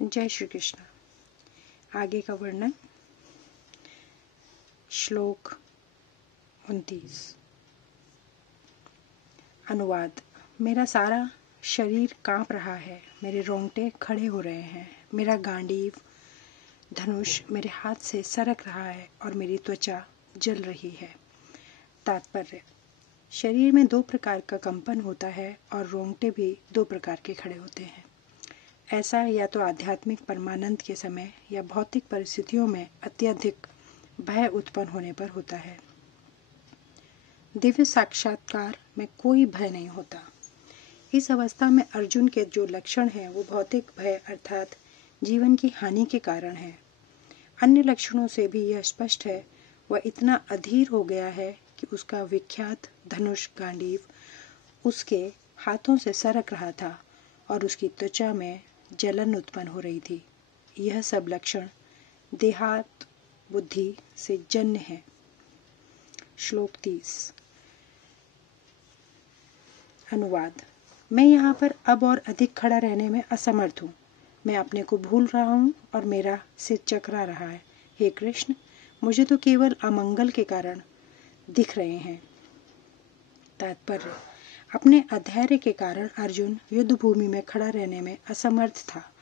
जय श्री कृष्ण। आगे का वर्णन। श्लोक 29। अनुवाद। मेरा सारा शरीर कांप रहा है, मेरे रोंगटे खड़े हो रहे हैं, मेरा गांडीव धनुष मेरे हाथ से सरक रहा है और मेरी त्वचा जल रही है। तात्पर्य। शरीर में दो प्रकार का कंपन होता है और रोंगटे भी दो प्रकार के खड़े होते हैं। ऐसा या तो आध्यात्मिक परमानंद के समय या भौतिक परिस्थितियों में अत्यधिक भय उत्पन्न होने पर होता है। दिव्य साक्षात्कार में कोई भय नहीं होता। इस अवस्था में अर्जुन के जो लक्षण हैं वो भौतिक भय अर्थात जीवन की हानि के कारण है। अन्य लक्षणों से भी यह स्पष्ट है, वह इतना अधीर हो गया है कि उसका विख्यात धनुष गांडीव उसके हाथों से सरक रहा था और उसकी त्वचा में जलन उत्पन्न हो रही थी। यह सब लक्षण देहात बुद्धि से जन्य है। श्लोक 30। अनुवाद। मैं यहाँ पर अब और अधिक खड़ा रहने में असमर्थ हूँ। मैं अपने को भूल रहा हूँ और मेरा सिर चकरा रहा है। हे कृष्ण, मुझे तो केवल अमंगल के कारण दिख रहे हैं। तात्पर्य। अपने अधैर्य के कारण अर्जुन युद्ध भूमि में खड़ा रहने में असमर्थ था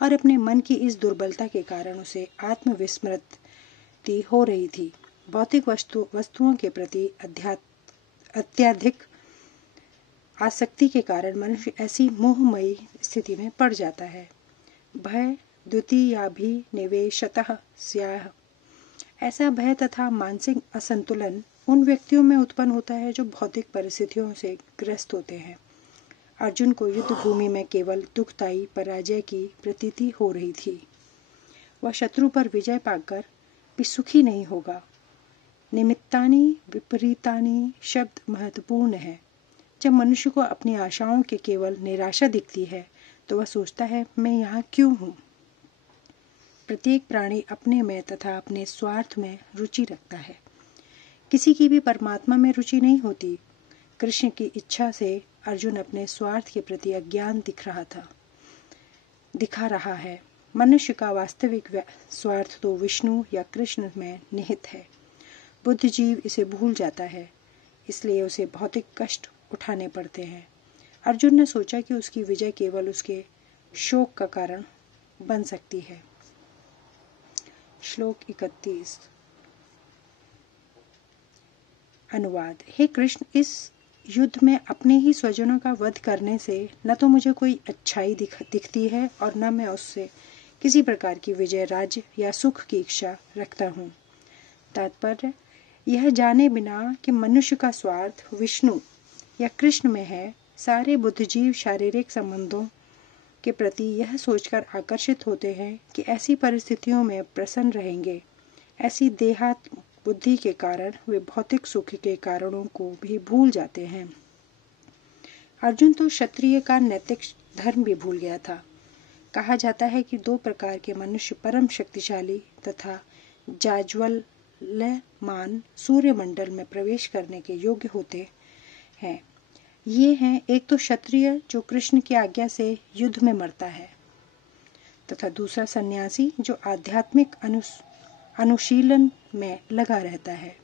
और अपने मन की इस दुर्बलता के कारण उसे आत्मविस्मृति हो रही थी। भौतिक वस्तुओं के प्रति अत्यधिक आसक्ति के कारण मनुष्य ऐसी मोहमयी स्थिति में पड़ जाता है। भय द्वितीयाभिनिवेशतः स्याह। ऐसा भय तथा मानसिक असंतुलन उन व्यक्तियों में उत्पन्न होता है जो भौतिक परिस्थितियों से ग्रस्त होते हैं। अर्जुन को युद्ध भूमि में केवल दुखदायी पराजय की प्रतीति हो रही थी। वह शत्रु पर विजय पाकर भी सुखी नहीं होगा। निमित्तानि विपरीतानि शब्द महत्वपूर्ण है। जब मनुष्य को अपनी आशाओं के केवल निराशा दिखती है तो वह सोचता है, मैं यहाँ क्यों हूँ। प्रत्येक प्राणी अपने में तथा अपने स्वार्थ में रुचि रखता है। किसी की भी परमात्मा में रुचि नहीं होती। कृष्ण की इच्छा से अर्जुन अपने स्वार्थ के प्रति अज्ञान दिखा रहा है। मनुष्य का वास्तविक स्वार्थ तो विष्णु या कृष्ण में निहित है। बुद्धिजीव इसे भूल जाता है, इसलिए उसे भौतिक कष्ट उठाने पड़ते हैं। अर्जुन ने सोचा कि उसकी विजय केवल उसके शोक का कारण बन सकती है। श्लोक 31। अनुवाद। हे कृष्ण, इस युद्ध में अपने ही स्वजनों का वध करने से न तो मुझे कोई अच्छाई दिखती है और न मैं उससे किसी प्रकार की विजय, राज्य या सुख की इच्छा रखता हूँ। तात्पर्य। यह जाने बिना कि मनुष्य का स्वार्थ विष्णु या कृष्ण में है, सारे बुद्धिजीव शारीरिक संबंधों के प्रति यह सोचकर आकर्षित होते हैं कि ऐसी परिस्थितियों में प्रसन्न रहेंगे। ऐसी देहात बुद्धि के कारण वे भौतिक सुख के कारणों को भी भूल जाते हैं। अर्जुन तो क्षत्रिय का नैतिक धर्म भी भूल गया था। कहा जाता है कि दो प्रकार के मनुष्य परम शक्तिशाली तथा जाज्वल्यमान सूर्यमंडल में प्रवेश करने के योग्य होते हैं। ये हैं, एक तो क्षत्रिय जो कृष्ण की आज्ञा से युद्ध में मरता है तथा दूसरा सन्यासी जो आध्यात्मिक अनुशीलन में लगा रहता है।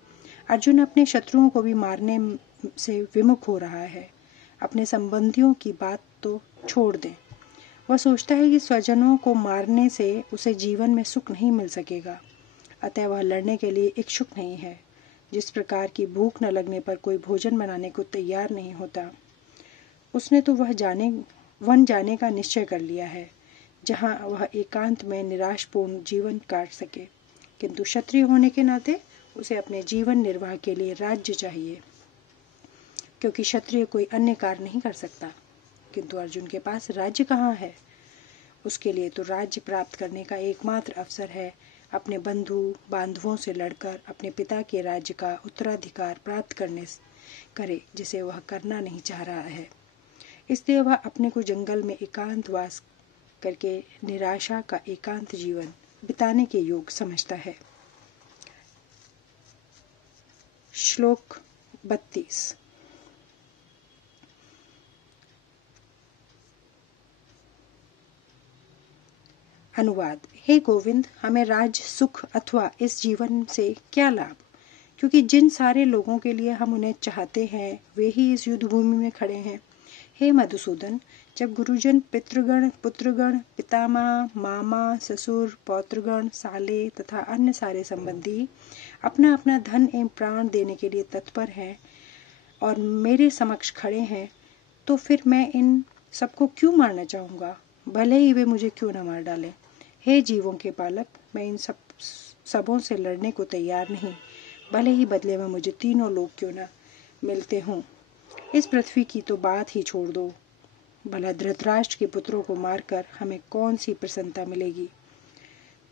अर्जुन अपने शत्रुओं को भी मारने से विमुख हो रहा है। अपने संबंधियों की बात तो छोड़ दें। वह सोचता है कि स्वजनों को मारने से उसे जीवन में सुख नहीं मिल सकेगा, अतः वह लड़ने के लिए इच्छुक नहीं है। जिस प्रकार की भूख न लगने पर कोई भोजन बनाने को तैयार नहीं होता, उसने तो वन जाने का निश्चय कर लिया है, जहाँ वह एकांत में निराशपूर्ण जीवन काट सके। किंतु क्षत्रिय होने के नाते उसे अपने जीवन निर्वाह के लिए राज्य चाहिए, क्योंकि क्षत्रिय कोई अन्य कार्य नहीं कर सकता। किंतु अर्जुन के पास राज्य कहाँ है? उसके लिए तो राज्य प्राप्त करने का एकमात्र अवसर है अपने बंधु बांधवों से लड़कर अपने पिता के राज्य का उत्तराधिकार प्राप्त करे, जिसे वह करना नहीं चाह रहा है। इसलिए वह अपने को जंगल में एकांतवास करके निराशा का एकांत जीवन बिताने के योग समझता है। श्लोक 32। अनुवाद। हे गोविंद, हमें राज्य सुख अथवा इस जीवन से क्या लाभ, क्योंकि जिन सारे लोगों के लिए हम उन्हें चाहते हैं वे ही इस युद्ध भूमि में खड़े हैं। हे मधुसूदन, जब गुरुजन, पितृगण, पुत्रगण, पितामह, मामा, ससुर, पौत्रगण, साले तथा अन्य सारे संबंधी अपना अपना धन एवं प्राण देने के लिए तत्पर हैं और मेरे समक्ष खड़े हैं, तो फिर मैं इन सबको क्यों मारना चाहूँगा, भले ही वे मुझे क्यों न मार डालें। हे जीवों के पालक, मैं इन सबों से लड़ने को तैयार नहीं, भले ही बदले में मुझे तीनों लोग क्यों न मिलते हों। इस पृथ्वी की तो बात ही छोड़ दो, भला धृतराष्ट्र के पुत्रों को मारकर हमें कौन सी प्रसन्नता मिलेगी।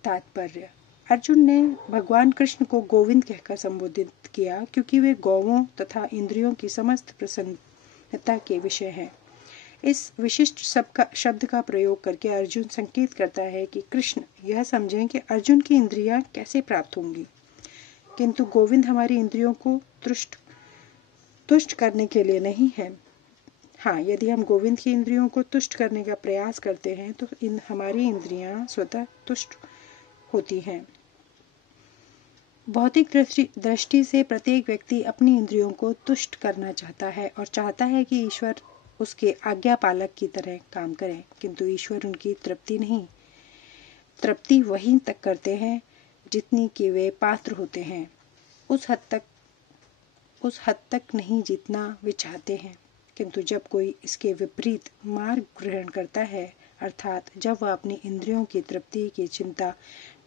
तात्पर्य: अर्जुन ने भगवान कृष्ण को गोविंद कहकर संबोधित किया क्योंकि वे गौओं तथा इंद्रियों की समस्त प्रसन्नता के विषय हैं। इस विशिष्ट शब्द का प्रयोग करके अर्जुन संकेत करता है कि कृष्ण यह समझें कि अर्जुन की इंद्रियां कैसे प्राप्त होंगी, किंतु गोविंद हमारी इंद्रियों को तुष्ट करने के लिए नहीं है। हाँ, यदि हम गोविंद की इंद्रियों को तुष्ट करने का प्रयास करते हैं तो हमारी इंद्रियां स्वतः तुष्ट होती हैं। भौतिक दृष्टि से प्रत्येक व्यक्ति अपनी इंद्रियों को तुष्ट करना चाहता है और चाहता है कि ईश्वर उसके आज्ञा पालक की तरह काम करें, किंतु ईश्वर उनकी तृप्ति वहीं तक करते हैं जितनी कि वे पात्र होते हैं, उस हद तक नहीं जितना वे चाहते हैं। किंतु जब कोई इसके विपरीत मार्ग ग्रहण करता है, अर्थात जब वह अपनी इंद्रियों की तृप्ति की चिंता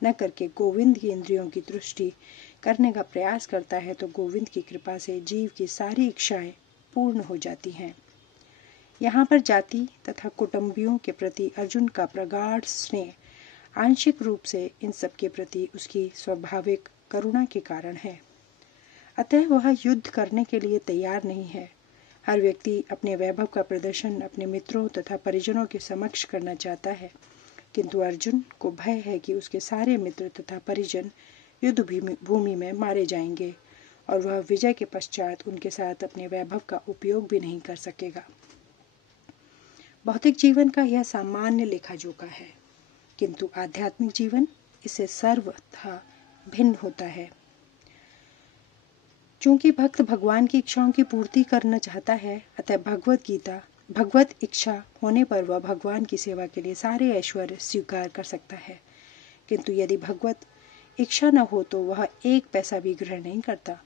न करके गोविंद की इंद्रियों की तुष्टि करने का प्रयास करता है, तो गोविंद की कृपा से जीव की सारी इच्छाएं पूर्ण हो जाती हैं। यहाँ पर जाति तथा कुटुंबियों के प्रति अर्जुन का प्रगाढ़ स्नेह आंशिक रूप से इन सब के प्रति उसकी स्वाभाविक करुणा के कारण है। अतः वह युद्ध करने के लिए तैयार नहीं है। हर व्यक्ति अपने वैभव का प्रदर्शन अपने मित्रों तथा परिजनों के समक्ष करना चाहता है, किंतु अर्जुन को भय है कि उसके सारे मित्र तथा परिजन युद्ध भूमि में मारे जाएंगे और वह विजय के पश्चात उनके साथ अपने वैभव का उपयोग भी नहीं कर सकेगा। भौतिक जीवन का यह सामान्य लेखा-जोखा है, किंतु आध्यात्मिक जीवन इससे सर्वथा भिन्न होता है। चूंकि भक्त भगवान की इच्छाओं की पूर्ति करना चाहता है, अतः भगवत इच्छा होने पर वह भगवान की सेवा के लिए सारे ऐश्वर्य स्वीकार कर सकता है, किंतु यदि भगवत इच्छा न हो तो वह एक पैसा भी ग्रहण नहीं करता।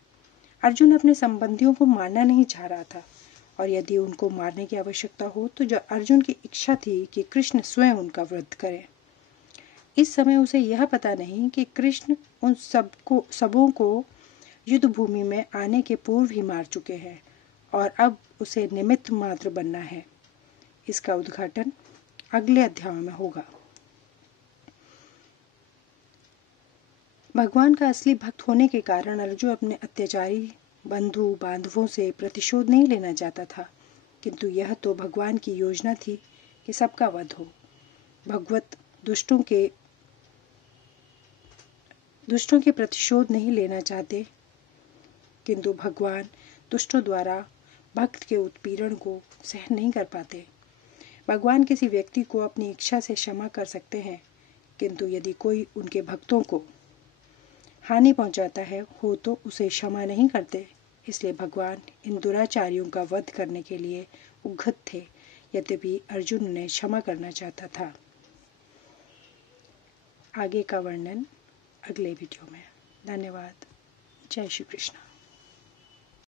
अर्जुन अपने संबंधियों को मारना नहीं चाह रहा था, और यदि उनको मारने की आवश्यकता हो तो जो अर्जुन की इच्छा थी कि कृष्ण स्वयं उनका वध करें। इस समय उसे यह पता नहीं कि कृष्ण उन सबों को युद्ध भूमि में आने के पूर्व ही मार चुके हैं और अब उसे निमित्त मात्र बनना है। इसका उद्घाटन अगले अध्याय में होगा। भगवान का असली भक्त होने के कारण अर्जुन अपने अत्याचारी बंधु बांधवों से प्रतिशोध नहीं लेना चाहता था, किंतु यह तो भगवान की योजना थी कि सबका वध हो। भगवत दुष्टों के प्रतिशोध नहीं लेना चाहते, किंतु भगवान दुष्टों द्वारा भक्त के उत्पीड़न को सहन नहीं कर पाते। भगवान किसी व्यक्ति को अपनी इच्छा से क्षमा कर सकते हैं, किंतु यदि कोई उनके भक्तों को हानि पहुंचाता हो तो उसे क्षमा नहीं करते। इसलिए भगवान इन दुराचारियों का वध करने के लिए उद्यत थे, यद्यपि अर्जुन उन्हें क्षमा करना चाहता था। आगे का वर्णन अगले वीडियो में। धन्यवाद। जय श्री कृष्ण।